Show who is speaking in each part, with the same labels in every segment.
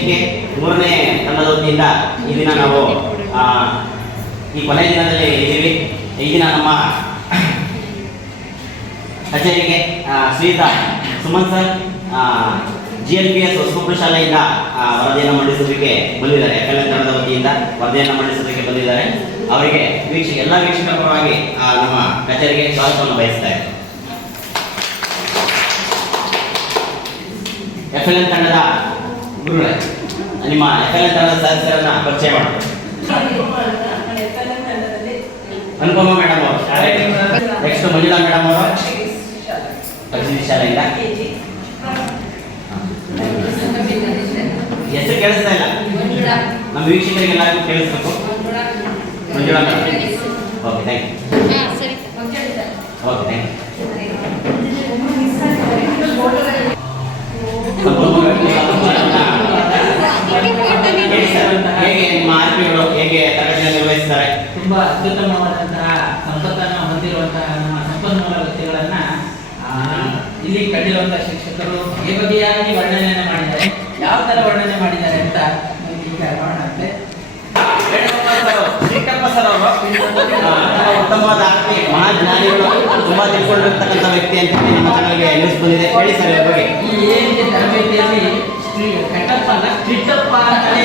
Speaker 1: K ಮೂರನೇ ತಂಡದ ವತಿಯಿಂದ ಈ ದಿನ ನಾವು ಈ ಕೊನೆಯ ದಿನದಲ್ಲಿ ಇದ್ದೀವಿ. ಈ ದಿನ ನಮ್ಮ ಕಚೇರಿಗೆ ಆ, ಶ್ರೀಯುತ Suman sir G L P S ಹೊಸಮಕ್ಕಳು ಶಾಲೆಯಿಂದ ವರದಿಯನ್ನು ಮಂಡಿಸೋದಕ್ಕೆ ಬಂದಿದ್ದಾರೆ. ಕಲ್ಯಾಣ ತಂಡದ ವತಿಯಿಂದ ವರದಿಯನ್ನು ಮಂಡಿಸೋದಕ್ಕೆ ಬಂದಿದ್ದಾರೆ. ಅವರಿಗೆ ವೀಕ್ಷಕ ಎಲ್ಲ ವೀಕ್ಷಕರ ಪರವಾಗಿ ನಮ್ಮ ಕಚೇರಿಗೆ ಸ್ವಾಗತವನ್ನು ಬಯಸ್ತಾ ಇದ್ದಾರೆ ಎಫ್ ಎಲ್ ಎನ್ ತಂಡದ ಗುರುಗಳೇ ನಿಮ್ಮ ಎಫ್ ಎಲ್ ಎನ್ ತಂಡದ ಸದಸ್ಯರನ್ನ ಪರಿಚಯ ಮಾಡಿ ಅನುಪಮ ಮೇಡಮ್ ಅವರು ನೆಕ್ಸ್ಟ್ ಮಂಜುಳಾ ಮೇಡಮ್ ಅವರು. ಪರಿಸ್ಥಿತಿ ಶಾಲೆಯಿಂದ ಹೆಸರು ಕೇಳಿಸ್ತಾ ಇಲ್ಲ. ನಮ್ಮ ವೀಕ್ಷಕರಿಗೆಲ್ಲರಿಗೂ ಕೇಳಿಸ್ಬೇಕು. Manjula. Madam
Speaker 2: okay
Speaker 1: thank you okay thank you ಹೇಗೆ ನಿಮ್ಮ ಆರ್ಪಿಗಳು ಹೇಗೆ ತರಗತಿಯನ್ನು ನಿರ್ವಹಿಸ್ತಾರೆ?
Speaker 3: ತುಂಬಾ ಅತ್ಯುತ್ತಮವಾದಂತಹ ಸಂಪತ್ತನ್ನು ಹೊಂದಿರುವಂತಹ ನಮ್ಮ ಸಂಪನ್ಮೂಲ ವ್ಯಕ್ತಿಗಳನ್ನ ಇಲ್ಲಿ ಕಂಡಿರುವಂತಹ ಶಿಕ್ಷಕರು ಈ ಬಗೆಯಾಗಿ ವರ್ಣನೆಯನ್ನು ಮಾಡಿದ್ದಾರೆ. ಯಾವ ತರ ವರ್ಣನೆ ಮಾಡಿದ್ದಾರೆ ಅಂತ ನೋಡೋಣಂತೆ
Speaker 1: ವೇಣುಗೋಪಾಲ್ ಸರ್ ಅವರು, ಉತ್ತಮವಾದ ಮಹಾಜ್ಞಾನಿಗಳು ತುಂಬಾ ತಿಳ್ಕೊಂಡಿರ್ತಕ್ಕಂಥ ವ್ಯಕ್ತಿ ಅಂತ ನಮ್ಮ ಚಾನಲ್ಗೆ ನ್ಯೂಸ್ ಬಂದಿದೆ. ಹೇಳಿ ಸರ್ ಬಗ್ಗೆ.
Speaker 3: ಈ ಏನಿದೆ ತರಬೇತಿಯಲ್ಲಿ ಶ್ರೀ ಕಟ್ಟಪ್ಪ ಅಲ್ಲ ಅಂತಲೇ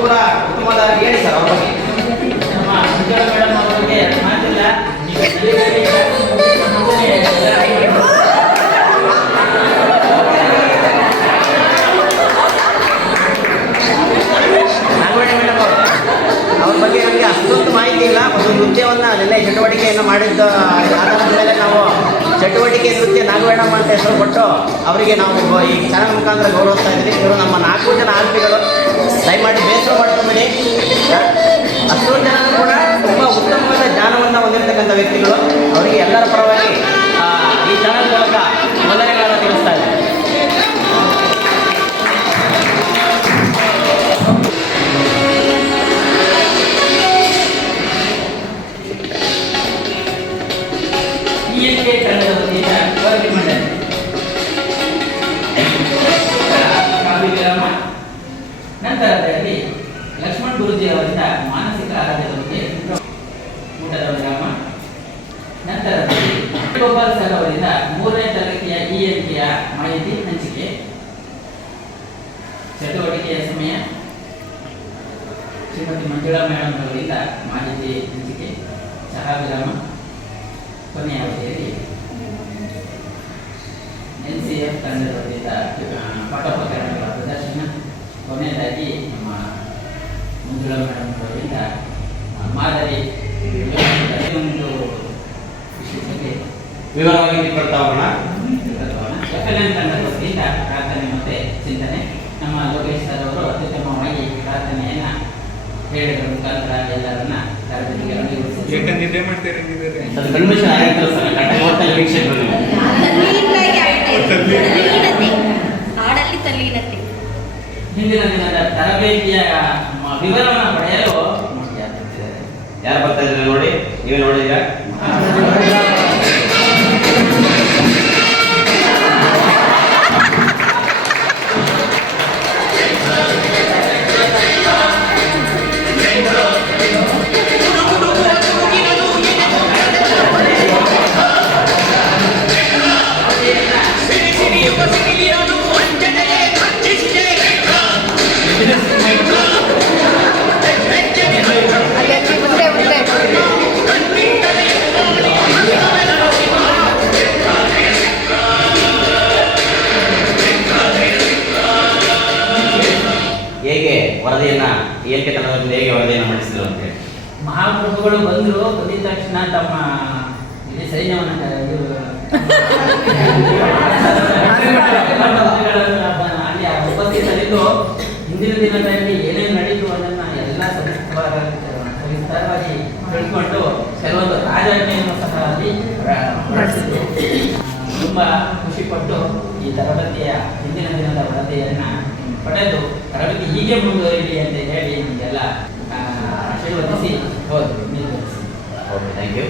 Speaker 1: ಕೂಡ ಉತ್ತಮವಾದ ಹೇಳಿ ಸರ್ ಅವ್ರ ಬಗ್ಗೆ. ನಾಗವೇಣ ಅವರು ಅವ್ರ ಬಗ್ಗೆ ನಮಗೆ ಅಷ್ಟೊಂದು ಮಾಹಿತಿ ಇಲ್ಲ. ಒಂದು ನೃತ್ಯವನ್ನು ನಿನ್ನೆ ಚಟುವಟಿಕೆಯನ್ನು ಮಾಡಿದ್ದ ಆಧಾರದ ಮೇಲೆ ನಾವು ಚಟುವಟಿಕೆ ನೃತ್ಯ ನಾಗವೇಣಮ್ಮ ಅಂತ ಹೆಸರು ಕೊಟ್ಟು ಅವರಿಗೆ ನಾವು ಈ ಚಾನಲ್ ಮುಖಾಂತರ ಗೌರವಿಸ್ತಾ ಇದ್ದೀವಿ. ಇವರು ನಮ್ಮ ನಾಲ್ಕು ಜನ ಆರ್ಪಿಗಳು ದಯಮಾಡಿ ಬೇಸರ ಮಾಡ್ಕೊಂಬೇಡಿ ಅಷ್ಟೊಂದು ಜನ ಕೂಡ ತುಂಬ ಉತ್ತಮವಾದ ಜ್ಞಾನವನ್ನು ಹೊಂದಿರತಕ್ಕಂಥ ವ್ಯಕ್ತಿಗಳು. ಅವರಿಗೆ ಎಲ್ಲರ ಪರವಾಗಿ ಈ ಚಾನಲ್ ಮೂಲಕ
Speaker 3: ನಂತರದಲ್ಲಿ ಗೋಪಾಲ್ ಸರ್ ಅವರಿಂದ ಮೂರನೇ ತರಗತಿಯ ಇಎಲ್ಕೆಯ ಮಾಹಿತಿ ಹಂಚಿಕೆ. ಚಟುವಟಿಕೆಯ ಸಮಯ. ಶ್ರೀಮತಿ ಮಂಜುಳಾ ಮೇಡಮ್ ಅವರಿಂದ ಮಾಹಿತಿ ಹಂಚಿಕೆ. ಚಹಾ ವಿರಾಮ ಕೊನೆಯ ಅವಧಿಯಲ್ಲಿ ಎನ್ ಸಿ ಎಫ್ ತಂಡದ ಪಠೋಪಕರಣಗಳ ಪ್ರದರ್ಶನ. ಕೊನೆಯದಾಗಿ ನಮ್ಮ ಮಂಜುಳಾ ಮೇಡಮ್ ಅವರಿಂದ ಮಾದರಿ ಒಂದು ವಿಶೇಷತೆ
Speaker 1: ವಿವರವಾಗಿ ತಿಳ್ಕೊಳ್ತಾ ಹೋಗೋಣ
Speaker 3: ವತಿಯಿಂದ ಪ್ರಾರ್ಥನೆ ಮತ್ತೆ ಚಿಂತನೆ. ನಮ್ಮ ಲೋಕೇಶ್ ಸರ್ ಅವರು ಅತ್ಯುತ್ತಮವಾಗಿ ಪ್ರಾರ್ಥನೆಯನ್ನ ಹೇಳಿದ ಮುಖಾಂತರ ಎಲ್ಲರನ್ನ
Speaker 1: ಕನ್ವೆನ್ಷನ್ ಆಗಿರ್ತಲ್ಲ ಸರ್ ವೀಕ್ಷಕರು
Speaker 3: ಹಿಂದಿನ ದಿನದ ತರಬೇತಿಯ ವಿವರಣ ವಿವರವನ್ನು ಮಹಾಪ್ರಭುಗಳು ಬಂದರು, ಬಂದಿದ ತಕ್ಷಣ ತಮ್ಮ ಇಲ್ಲಿ ಸೈನ್ಯವನ್ನು ಅಲ್ಲಿ ಉಪಸ್ಥಿತರಿದ್ದು, ಹಿಂದಿನ ದಿನದಲ್ಲಿ ಏನೇನು ನಡೀತು ಅದನ್ನ ಎಲ್ಲ ಸವಿಸ್ತರವಾಗಿ ಸವಿಸ್ತಾರವಾಗಿ ತಿಳ್ಕೊಂಡು ಕೆಲವೊಂದು ರಾಜಾಜ್ಞೆಯನ್ನು ಸಹ ಅಲ್ಲಿ ತುಂಬಾ ಖುಷಿಪಟ್ಟು ಈ ತರಬೇತಿಯ ಹಿಂದಿನ ದಿನದ ವರದಿಯನ್ನ ಪಡೆದು ತರಬೇತಿ ಹೀಗೆ ಮುಂದುವರಿಯಲಿ ಅಂತ ಹೇಳಿ ನಮಗೆಲ್ಲ ಆ, ಆಶೀರ್ವದಿಸಿ
Speaker 1: ಓಕೆ ಥ್ಯಾಂಕ್ ಯು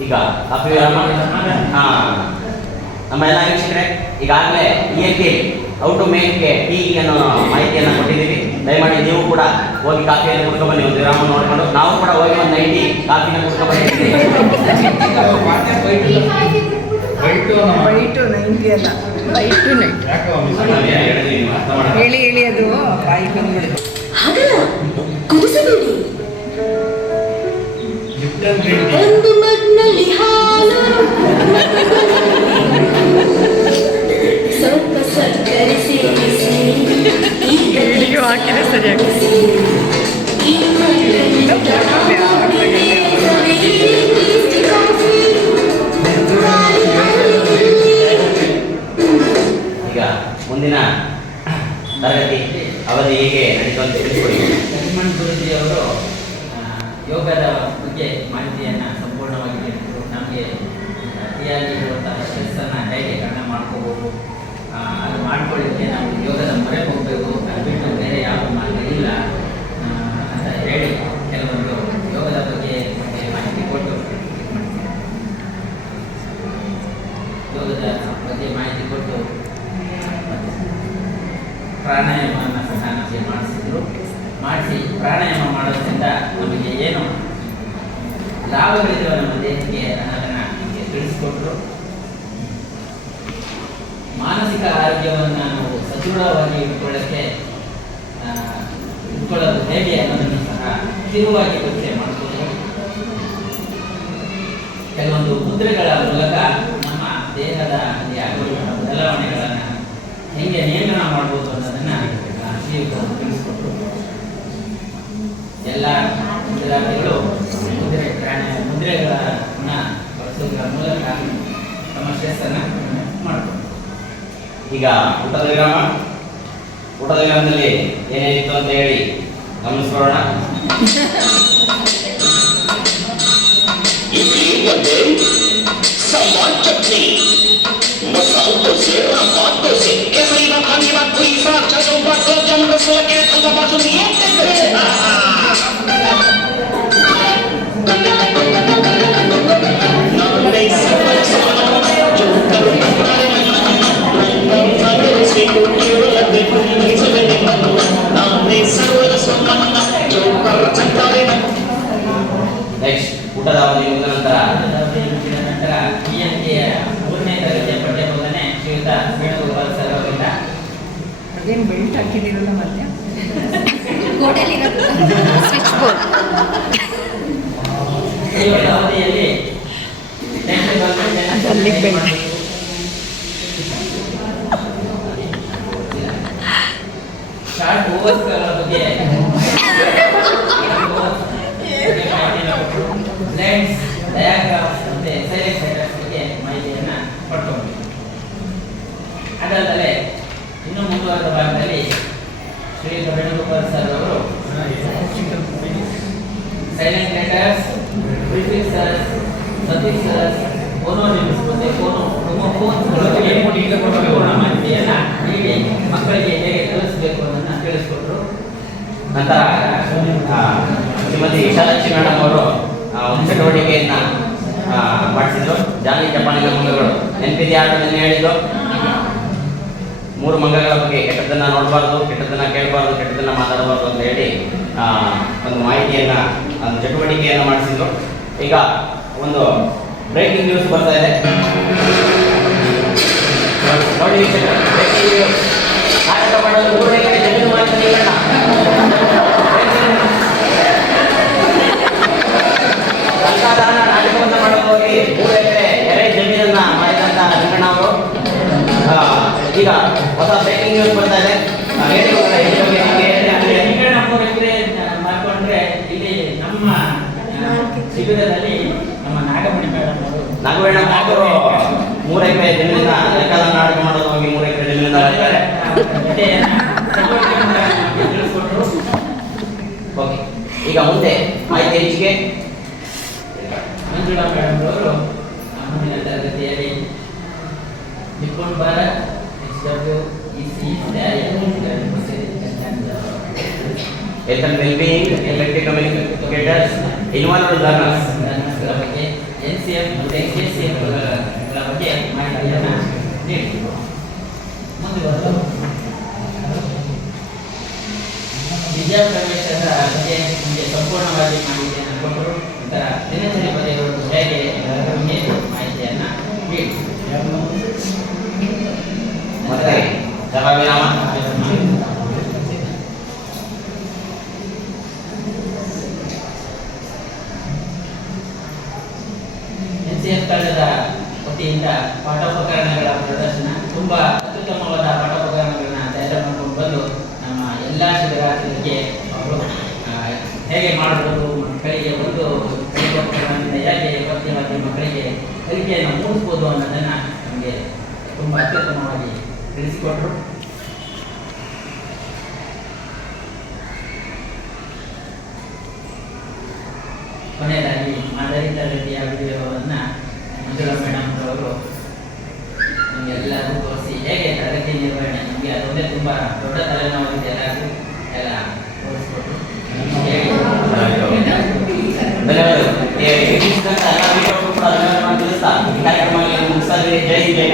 Speaker 1: ಈಗ ಕಾಫಿ ಹಾಂ. ನಮ್ಮ ಎಲ್ಲ ವೀಕ್ಷಕರೇ ಈಗಾಗಲೇ E N T how to ಮೇಕ್ಗೆ tea ಅನ್ನೋ ಮಾಹಿತಿಯನ್ನು ಕೊಟ್ಟಿದ್ದೀವಿ. ದಯಮಾಡಿ ನೀವು ಕೂಡ ಹೋಗಿ ಕಾಫಿಯನ್ನು ಕುಡ್ಕೊಂಬನ್ನಿ. ಒಂದು ವಿರಾಮ ನೋಡ್ಕೊಂಡು ನಾವು ಕೂಡ ಹೋಗಿ ಒಂದು ನೈಟಿ ಕಾಫಿನ
Speaker 4: ನೈಂಟಿ ಹೇಳಿ ಹೇಳಿ ಅದು. ಬಾಯಿ ಬಂದ್ಬಿಡು
Speaker 5: ಹಾಗಲ್ಲ ಕುದಿಸಬೇಡಿ ಒಂದು ಮಗ್ನಲ್ಲಿ ಹಾಲು. ಸ್ವಲ್ಪ ಸಕ್ಕರೆ ಸೇರಿಸಿ
Speaker 4: ವಿಡಿಯೋ.
Speaker 1: ಮುಂದಿನ ತರಗತಿ ಅವಧಿ ಹೇಗೆ ನಡೀತು ಅಂತ
Speaker 3: ಲಕ್ಷ್ಮಣ್ ಗುರುಜಿ ಅವರು ಯೋಗದ ಬಗ್ಗೆ ಮಾಹಿತಿಯನ್ನು ಸಂಪೂರ್ಣವಾಗಿ ನೀಡಿದರು ನಮಗೆ ಅತಿಯಾಗಿ ಇರುವಂತಹ ಸ್ಟ್ರೆಸ್ಸನ್ನು ಹೇಗೆ ಕಡಿಮೆ ಮಾಡ್ಕೋಬೋದು ಅದು ಮಾಡ್ಕೊಳ್ಳಿಕ್ಕೆ ನಾವು ಯೋಗದ ಮೊರೆ ಹೋಗಬೇಕು ಅದು ಬಿಟ್ಟು ಬೇರೆ ಯಾವ ಮಾರ್ಗ ಇಲ್ಲ ಅಂತ ಹೇಳಿ ಕೆಲವೊಂದು ಯೋಗದ ಬಗ್ಗೆ ಮಾಹಿತಿ ಕೊಟ್ಟು ಯೋಗದ ಬಗ್ಗೆ ಮಾಹಿತಿ ಕೊಟ್ಟು ಪ್ರಾಣಾಯಾಮವನ್ನು ಸಹ ನಮಗೆ ಮಾಡಿಸಿದ್ರು ಮಾಡಿಸಿ ಪ್ರಾಣಾಯಾಮ ಮಾಡೋದ್ರಿಂದ ನಮಗೆ ಏನು ಲಾಭಗಳಿದ್ದಾವೆ ನಮ್ಮ ದೇಹಕ್ಕೆ ಅನ್ನೋದನ್ನು ನಮಗೆ ತಿಳಿಸ್ಕೊಟ್ರು ಮಾನಸಿಕ ಆರೋಗ್ಯವನ್ನು ನಾವು ಸದೃಢವಾಗಿ ಇಟ್ಕೊಳ್ಳೋಕ್ಕೆ ಇಟ್ಕೊಳ್ಳೋದು ಹೇಗೆ ಅನ್ನೋದನ್ನು ಸಹ ತಿರುವಾಗಿ ಪರಿಚಯ ಮಾಡಿಕೊಂಡು ಕೆಲವೊಂದು ಮುದ್ರೆಗಳ ಮೂಲಕ ನಮ್ಮ ದೇಹದ ಅಲ್ಲಿ ಆಗಿರುವಂತಹ ಬದಲಾವಣೆಗಳನ್ನು ಹೆಂಗೆ ನಿಯಂತ್ರಣ ಮಾಡ್ಬೋದು ಅನ್ನೋದನ್ನ ಆ, ಶ್ರೀಯುತರು ತಿಳಿಸ್ಕೊಟ್ರು ಎಲ್ಲ ಮುದ್ರಾದಿಗಳು ಮುದ್ರೆ ಪ್ರಾಣ ಮುದ್ರೆಗಳನ್ನ ಬಳಸೋದ್ರ ಮೂಲಕ ತಮ್ಮ ಸ್ಟ್ರೆಸ್ಸನ್ನು ಮಾಡ್ಕೊಂಡು
Speaker 1: ಈಗ ಊಟದ ವಿರಾಮ ಊಟದ ವಿರಾಮದಲ್ಲಿ ಏನೇನಿತ್ತು ಅಂತ ಹೇಳಿ ಗಮನಿಸ್ಕೊಳ್ಳೋಣ
Speaker 6: इडली वडे सांबार चटणी मसाल डोसे रामबाग डोसे केसरी मखानी बात पुरी साग चटो बाटो जम रसोई के तवा बाजू येते करे
Speaker 1: ಊಟದ ಅವಧಿ ಮುಗಿದ ನಂತರ
Speaker 3: ನಂತರ ಈ ಅಂಕೆಯ ಮೂರನೇ ತರಗತಿಯ ಪಠ್ಯ ಬೋಧನೆ ಶ್ರೀಯುತ ವೇಣುಗೋಪಾಲ್ ಸರ್ ಅವರಿಂದ
Speaker 4: ಅದೇನು ಬೆಲ್ಟ್ ಹಾಕಿದಿರಲ್ಲ ಮತ್ತೆ
Speaker 2: ಸ್ವಿಚ್ ಬೋರ್ಡ್
Speaker 3: ಈ ಒಂದು ಅವಧಿಯಲ್ಲಿ
Speaker 4: ಅಲ್ಲಿಗೆ ಬೆಲ್ಟ್.
Speaker 3: ಶಾರ್ಟ್ ಓವರ್ಸ್ಗಳ ಬಗ್ಗೆ ಲೆನ್ಸ್ ಡಯಾಗ್ರಾಮ್ಸ್ ಮತ್ತೆ ಸೈಲೆನ್ಸ್ ಹೆಡರ್ಸ್ ಬಗ್ಗೆ ಮಾಹಿತಿಯನ್ನ ಪಡ್ಕೊಂಡ್ವಿ ಅದಲ್ಲದೆ ಇನ್ನು ಮುಂದುವರೆದ ಭಾಗದಲ್ಲಿ ಶ್ರೀ ವೇಣುಗೋಪಾಲ್ ಸರ್ ಅವರು silent letters prefixes suffixes phononyms ಮತ್ತೆ ಫೋನೋ ಹೋಮೋಫೋನ್ಸ್ಗಳ ಬಗ್ಗೆ ಮಾಹಿತಿಯನ್ನು ನೀಡಿ ಮಕ್ಕಳಿಗೆ ಹೇಗೆ ಕಲಿಸಬೇಕು ಅನ್ನೋದನ್ನ ತಿಳಿಸ್ಕೊಟ್ರು.
Speaker 1: ನಂತರ ಶ್ರೀಮತಿ ವಿಶಾಲಾಕ್ಷಿ ಮೇಡಮ್ ಅವರು ಚಟುವಟಿಕೆಯನ್ನ ಮಾಡಿಸಿದ್ರು ಜಾಲಿ ಜಪಾನಿನ ಮಂಗಗಳು. ನೆನಪಿದೆಯಾ ಆಟದಲ್ಲಿ ಹೇಳಿದ್ರು ಮೂರು ಮಂಗಗಳ ಬಗ್ಗೆ ಕೆಟ್ಟದ್ದನ್ನ ನೋಡಬಾರ್ದು, ಕೆಟ್ಟದ್ದನ್ನ ಕೇಳಬಾರ್ದು, ಕೆಟ್ಟದ್ದನ್ನು ಮಾತಾಡಬಾರ್ದು ಅಂತ ಹೇಳಿ ಒಂದು ಮಾಹಿತಿಯನ್ನ, ಒಂದು ಚಟುವಟಿಕೆಯನ್ನ ಮಾಡಿಸಿದ್ರು. ಈಗ ಒಂದು ಬ್ರೇಕಿಂಗ್ ನ್ಯೂಸ್ ಬರ್ತಾ ಇದೆ. ನೋಡಿ ಬ್ರೇಕಿಂಗ್ ನ್ಯೂಸ್ ಮಾಹಿತಿ ಈಗ ಹೊಸ ಬ್ರೇಕಿಂಗ್ ನ್ಯೂಸ್ ಬರ್ತಾ ಇದೆ. ಬಗ್ಗೆ ನಿಮ್ಗೆ ಏನ್?
Speaker 3: ಈಗ ನಮ್ಮ ಎಕರೆ ಮಾಡ್ಕೊಂಡ್ರೆ ಶಿಬಿರದಲ್ಲಿ ನಮ್ಮ ನಾಗಮಣಿ ಮೇಡಮ್ ಅವರು
Speaker 1: ನಾಗವೇಣ ಅವರು ಮೂರು ಎಕರೆ ಲೆಕ್ಕದ ನಾಟಕ ಮಾಡೋದು ಹೋಗಿ ಮೂರು ಎಕರೆ ಮಾಡಿದ್ದಾರೆ ಓಕೆ ಈಗ ಮುಂದೆ ಮಾಹಿತಿ ಹೆಚ್ಚಿಗೆ.
Speaker 3: ಮಂಜುಳಾ ಮೇಡಮ್ ಅವರು ಮುಂದಿನ ತರಗತಿಯಲ್ಲಿ Nipun Bharat H W E C
Speaker 1: health and wellbeing effective communicators involved learners
Speaker 3: ಬಗ್ಗೆ ಎನ್ ಸಿ ಎಂ ಮತ್ತು ಎನ್ ಕೆ ಸಿ ಎಂ ಬಗ್ಗೆ ಮಾಹಿತಿಯನ್ನು ನೀಡಿ ಮುಂದುವರೆದು ವಿದ್ಯಾಪ್ರವೇಶದ ಬಗ್ಗೆ ನಿಮಗೆ ಸಂಪೂರ್ಣವಾಗಿ ಮಾಹಿತಿಯನ್ನು ಕೊಟ್ಟರು ನಂತರ ದಿನಚರಿ ಪದಗಳು ಹೇಗೆ ಅದರ ಮೇಲೆ ಮಾಹಿತಿಯನ್ನು ನೀಡಿ
Speaker 1: ಮತ್ತೆ ಸಭಾ ವಿರಾಮ
Speaker 3: ಎನ್ ಸಿ ಎಫ್ ಕಳೆದ ವತಿಯಿಂದ ಪಾಠೋಪಕರಣಗಳ ಪ್ರದರ್ಶನ ತುಂಬ ಅತ್ಯುತ್ತಮವಾದ ಪಾಠೋಪಕರಣಗಳನ್ನ ತಯಾರು ಮಾಡಿಕೊಂಡು ಬಂದು ನಮ್ಮ ಎಲ್ಲ ಶಿಬಿರಾರ್ಥಿಗಳಿಗೆ ಅವರು ಹೇಗೆ ಮಾಡಬಹುದು ಮಕ್ಕಳಿಗೆ ಒಂದು ಪಾಠೋಪಕರಣದಿಂದ ಹೇಗೆ ಪ್ರತಿಯಾಗಿ ಮಕ್ಕಳಿಗೆ ಕಲಿಕೆಯನ್ನು ಮೂಡಿಸ್ಬೋದು ಅನ್ನೋದನ್ನು ನಮಗೆ ತುಂಬ ಅತ್ಯುತ್ತಮವಾಗಿ ತಿಳಿಸಿಕೊಟ್ರು. ಕೊನೆಯದಾಗಿ ಮಾದರಿ ತರಗತಿಯ ವಿಡಿಯೋವನ್ನು ಮಂಜುಳಾ ಮೇಡಮ್ ಅವರು ನಿಮಗೆಲ್ಲರೂ ಗಮನಿಸಿ ಹೇಗೆ ತರಗತಿ ನಿರ್ವಹಣೆ. ನಮಗೆ ಅದೊಂದೇ ತುಂಬ ದೊಡ್ಡ ತಲೆನೋವಿದೆ ಎಲ್ಲರಿಗೂ ಎಲ್ಲ ಓದಿಸ್ಬೋದು ಹೇಗೆ ಕಾರ್ಯಕ್ರಮಗಳನ್ನು ಮುಗಿಸಲು ಜೈ ಜೈ